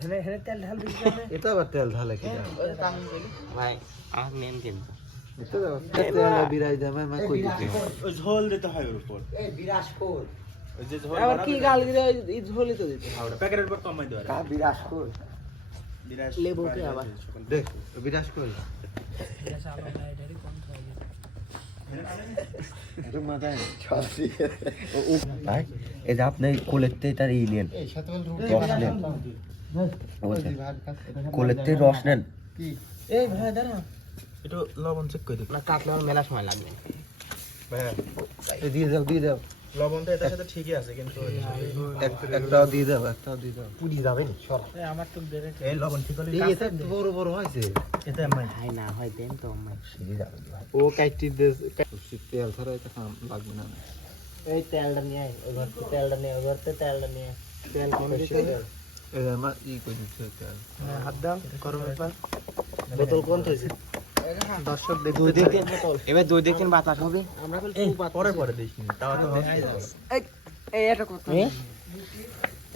হেনে হেনে তেল ঢাল দিছি কেন? এটা আবার তেল ঢালে কি ভাই আমার মেন কিন্তু এটা তেল বিরাই দামে মা কই দিতে ঝোল দিতে হয় ওর উপর। এই কোর ওই যে ঝোল আবার কি গাল দিলে এই ঝোলই তো দিতে ওটা প্যাকেটের উপর কমাই দেওয়া কা বিরাস কোর লেবুকে আবার। দেখ বিরাজ ভাই এই যে আপনি কোলেতে তার ই নেন। রস নেন। কোলেতে রস নেন। এই ভাই দাঁড়া একটু লবণ চেক করে দিই কাটলে মেলা সময় লাগবে। ভাইয়া এই দিয়ে দাও দিয়ে দাও। লবণটা এটার সাথে ঠিকই আছে কিন্তু একটাও দিয়ে দাও একটাও দিয়ে দাও। পুড়ি যাবে নি সর আমার তো দেরে এই লবণ ঠিক হলে এই এটা বড় বড় হয়েছে। এটা আমি ভাই না হয় দেন তো আমার। ও কাইটি দে তেল ছাড়া এটা কাম লাগবে না। এই তেলটা নিয়ে আয় ওই ঘর তেলটা নিয়ে ওই ঘর তেলটা নিয়ে তেল কম দিতে এই আমার ই কই দিচ্ছে তেল। হাত দাও গরম ব্যাপার বোতল কোন থইছে দর্শক দুই দিন এবার দুই দিন বাতাস হবে। আমরা পরে পরে দিস তাও তো হবে। এই এটা কত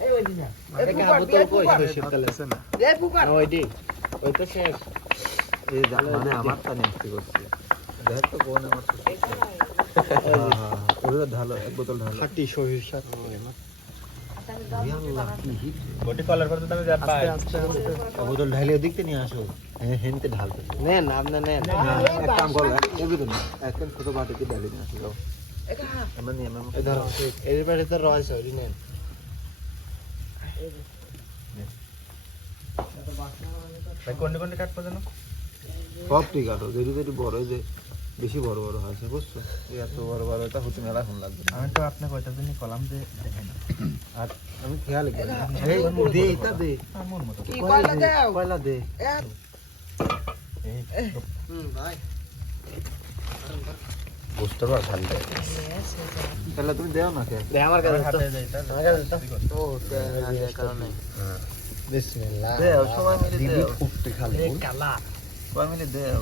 এই ওই দিন এই বোতল কই? সরষের আছে না। এই পুকার ওই দি ওই তো শেষ। এই মানে আমার তা নিয়ে করছে দেখ তো কোন আমার ঢালো এক বোতল ঢালো। খাটি সরিষা বটি কলার তো হ্যাঁ এখন ছোট বাটিতে ঢালি নিয়ে আসো যাও আমরা নিয়ে আমরা ধরো এর বাড়ি তো রয়েছে ওই নেন কোন কোন কাটবো জানো সব ঠিক আছে যদি যদি বড় যে বেশি বড় বড় হয়েছে বুঝছ? এই এত বড় বড় এটা হতে মেলা এখন লাগবে। আমি তো আপনাকে কয়টা দিন কলাম যে দেখেন আর আমি খেয়াল করি দে এটা দে। আমার মতো কি কয়লা দাও? কয়লা দে। হুম ভাই। বুঝতে পার ঠান্ডা তাহলে তুমি দেও না কে? দে আমার কাছে হাতে আমার কাছে তো কারণে বিসমিল্লাহ দে সময় মিলে দিবি দে ফুটতে খালি কালা। সময় মিলে দেও।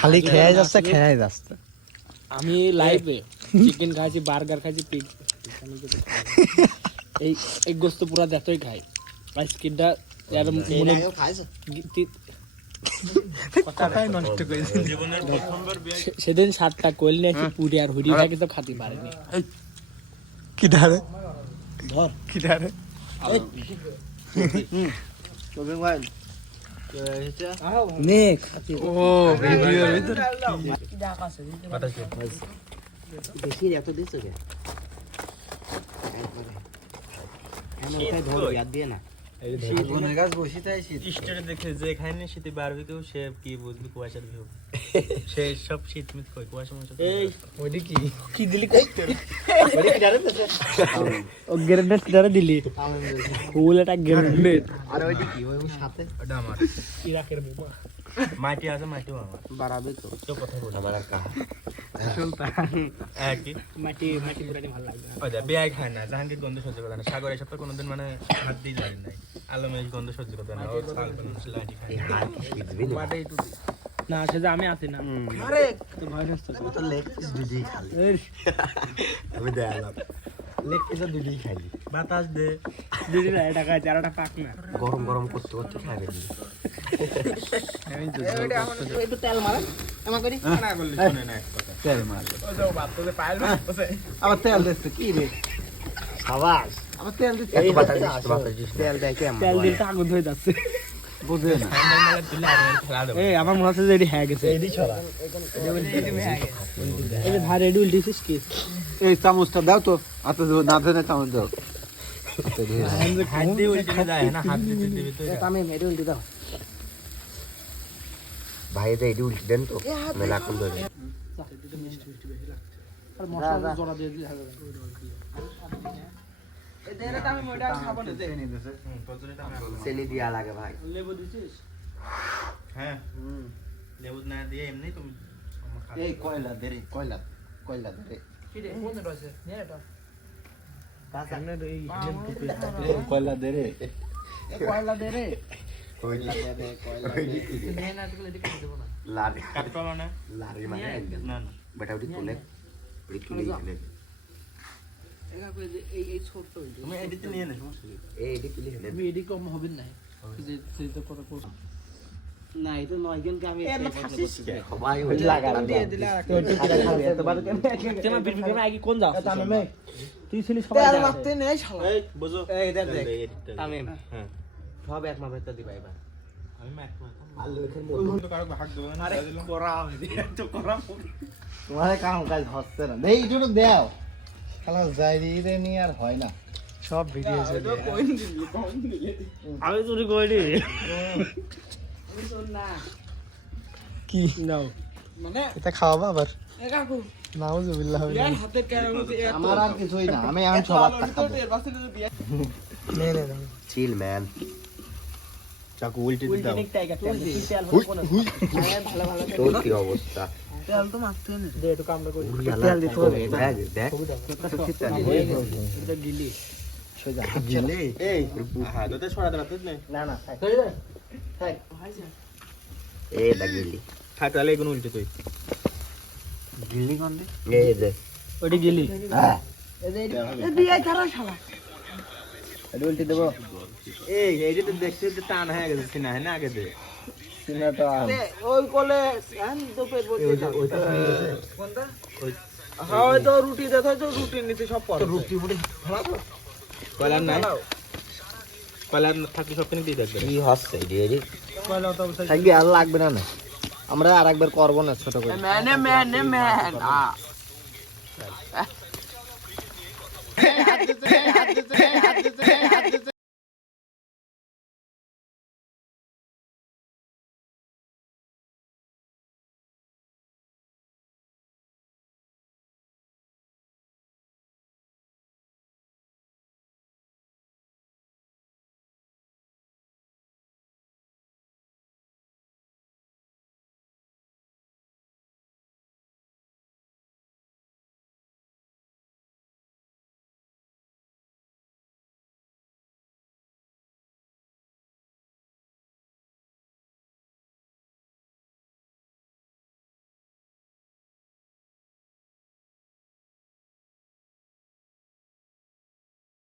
খালি খেয়ে যাচ্ছে খেয়ে যাচ্ছে। আমি লাইভে চিকেন খাইছি বার্গার খাইছি পিগ এই এই গোস্ত পুরা দেখতেই খাই। আইসক্রিমটা এর মনে কথাই নষ্ট করে সেদিন সাতটা কোয়েল নিয়েছি পুরি আর হুড়িটাকে তো খাতে পারেনি। কি ধারে? ধর। কি ধারে? নেক ও ভিডিওর ভিতরে এত দিছো কে দেখে যে খায়নি শীতে বাড়বে কেউ সে কি বুঝবে কুয়াশার ভিউ সে সব শীত মিত কই কুয়াশা মুছে এই ওইটা কি? কি দিলি ও গ্রেনেড ধরে দিলি? ফুল একটা গ্রেনেড। আর ওই কি? ওই সাথে? ওটা আমার। ইরাকের বোমা। মাটি আছে মাটিও আমার। বাড়াবে তো। তো কথা বল আমার একা একই মাটি মাটি পুরানি ভালো লাগবে ওই যা বিয়াই খায় না জাহাঙ্গীর গন্ধ সহ্য করে না। সাগর এসব তো কোনোদিন মানে হাত দিয়ে যায় নাই। আলম এই গন্ধ সহ্য করতে না। ও ছাল লাঠি খায়। মাটি একটু দি। না সেটা আমি আছি না। আরে তো ভয় নষ্ট তো? লেগ পিস দুদি খালি। আমি দেখালাম লেগ পিস দুদি খালি। বাতাস দে। দিদি না এটা খাই চারটা পাক না। গরম গরম করতে করতে খাবে একটু তেল মারা আমার করি? না করলে শুনে না এক কথা। তেল মার। ও যাও বাত তো পাইল আবার তেল দিচ্ছে কি রে? আবার তেল দিস তেল দেয় কেমন? তেল দিলে আগুন হয়ে যাচ্ছে। বুঝে না। এই আমার মনে হচ্ছে যে এটি হ্যাঁ গেছে। এই যে ভাই রেডি উল্টেছিস কি এই চামচটা দাও তো আত না ধরে চামচ দাও। ভাই এটা এটি উল্টে দেন তো মেলা কোন ধরে। আর মশলা জোড়া দিয়ে দিলে হবে। চেনি দিয়া লাগে ভাই। হ্যাঁ। লেবু না দিয়ে এমনি তুমি এই কয়লা দে রে কয়লা কয়লা দে রে। কয়লা দে রে। লারি কাটতে পারো না লারি মানে? না। না বেটা উঠি তুলে। উঠি তুলে এনে তুমি এডিতে নিয়ে নে সমস্যা? এই এটি তুলে এনে সবাই হয়ে লাগা দিয়ে দিলে তুই ছিলি সবাই এই বুঝো। এই দেখ দেখ। এই এডিটটা দে। তামিম হ্যাঁ। সব এক মাপের তো দিবা এবার। আমি ম্যাক মারতাম তো কারও হাক দেবো না আরে করা হবে। তো করা তোমার কাম কাজ হচ্ছে না। দেই একটু দাও। খালা যাই রে নিয়ে আর হয় না সব ভিডিও আমি চুরি করি কি নাও এটা খাওয়াবা আবার নাউজুবিল্লাহ আমার আর কিছুই না আমি এখন সবার খাব নে নে নে চিল ম্যান চাকু উল্টে দিতে দাও তোর কি অবস্থা দে একটু কামড়া করি তেল দিতে হবে দেখ দেখ গিলে এই হ্যাঁ তোতে ছড়া দেবা তুই নে না না দা গিলি থাক তাহলে এগুলো উল্টে তুই গিলি কোন데 এই দে ওটি গেলি উল্টে দেবো এই এইটা তো দেখতে টান হয়ে গেছে সিনা হ্যাঁ না আগে দে ওই কোলে তো পেট ভর্তি ওই তো রুটি দেখো তো রুটির নিচে সব পড়ে। রুটি ফুটি কয়লার নাই? কয়লার থাকলে সব কিনে দিয়ে দেখবে কি হচ্ছে এডি কয়লা থাকবে আর লাগবে না না। আমরা আর একবার করব না ছোট করে। ম্যানে ম্যানে ম্যান